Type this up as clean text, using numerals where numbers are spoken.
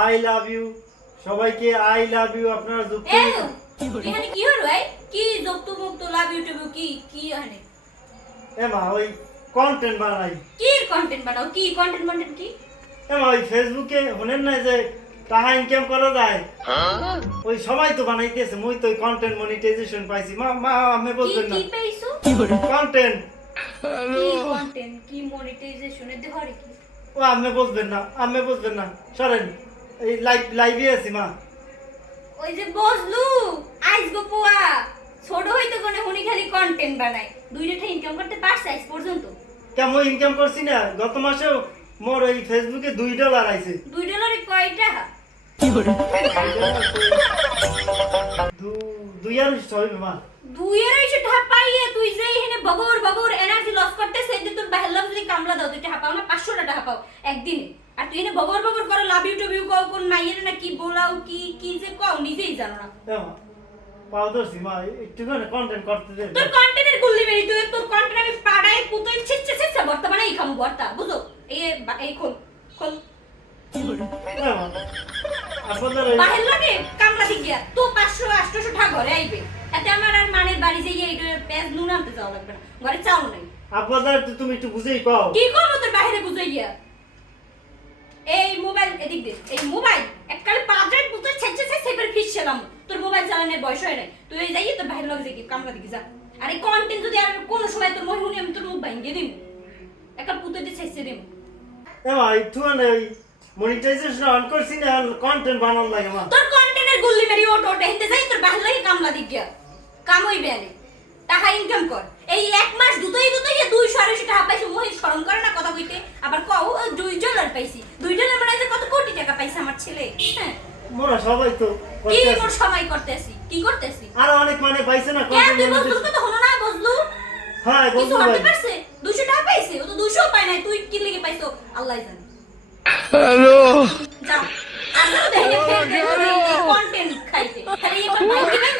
I love you সবাইকে I love you আপনারা যুক্ত এখানে কি হলো ভাই কি যুক্ত মুক্ত লাভ ইউটিউব কি কি এখানে এমা ওই কন্টেন্ট বানাই কি কন্টেন্ট বানাও কি কন্টেন্ট কি এমা ওই ফেসবুকে শুনেন না যে টাকা ইনকাম করা যায় ওই সবাই তো বানাইতেছে মই তো কন্টেন্ট মনিটাইজেশন পাইছি মা মা আমি বলছেন না কি পাইছো কন্টেন্ট কি কন্টেন্ট কি মনিটাইজেশন এর দেহরে কি ও আমি বুঝবেন না সরেন এই লাইভে আছি মা ওই যে বসলু আইস গো পোয়া ছোট হইতে কোনে হুনি খালি কন্টেন্ট বানায় দুইটা ইনকাম করতে পারছ আজ পর্যন্ত কেমন ইনকাম করছি না গত মাসেও মোর এই ফেসবুকে $2 আইছে $2 কয় টাকা দুই আর ছয় মা দুইয়ের এসে টাকা পাইয়ে তুই যে এখানে বগর এনার্জি লস করতেছে যে তোর বাহির লাভ যদি কামলা দাও তুই টাকা পাও না 500 টাকা পাও একদিনে আর তুই এনে বগর করে লাভ ইউটিউব কও কোন মাইয়ের না কি বলাও কি যে কও নিজেই জানো না পাও দোসি মা একটু করে কন্টেন্ট করতে দে তোর কন্টেন্টের গুল্লি মেরি তুই তোর কন্টেন্ট আমি পাড়ায় পুতই ছিচ্ছে বর্তমানে এই খামু বর্তা বুঝো এই খোল আপনাদের বাহির লাগে কামলা দি গিয়া তো 500-800 টাকা ঘরে আইবে এতে আমার আর মানের বাড়ি যাইয়ে এই পেঁয়াজ নুন আনতে যাওয়া লাগবে না ঘরে চাউল নাই আপনাদের তো তুমি একটু বুঝেই কও কি করব তোর বাইরে বুঝাই গিয়া এই মোবাইল এদিক দে এই মোবাইল এককালে পাজেট বুঝে ছেছে সেবার ফিসছিলাম তোর মোবাইল চালানোর বয়স হয় নাই তুই এই যাই তোর বাইরে লাগে কি কামলা দিকে যা আর এই কন্টেন্ট যদি আর কোন সময় তোর মহিমুনি আমি তোর মুখ ভাঙিয়ে দিম একটা পুতে দিয়ে ছেছে দিম এমা একটু মানে ওই মনিটাইজেশন অন করছি না কন্টেন্ট বানান লাগে মা তোর কন্টেন্টের গুল্লি মেরি ওটো হিন্দে যাই তোর বাইরে লাগে কামলা দিক গিয়া কাম হইবে আনে টাকা ইনকাম কর এই এক মাস দুটোই 200 টাকা পাইছি মই শরম করে না কথা কইতে আবার কও $2 পাইছি $2 মানে যে কত কোটি টাকা পাইছে আমার ছেলে হ্যাঁ মোরা সবাই তো কি মোর সময় করতেছি কি করতেছি আর অনেক মানে পাইছে না কেন তুই কন্টেন্ট বলছিস তো হলো না বললু হ্যাঁ কিছু বলতো হতে ভাই পারছে 200 টাকা পাইছে ও তো 200 পায় নাই তুই কি লাগি পাইছো আল্লাহই জানে হ্যালো যা আসলে দেখে কন্টেন্ট খাইতে খালি এবার ভাই দিবেন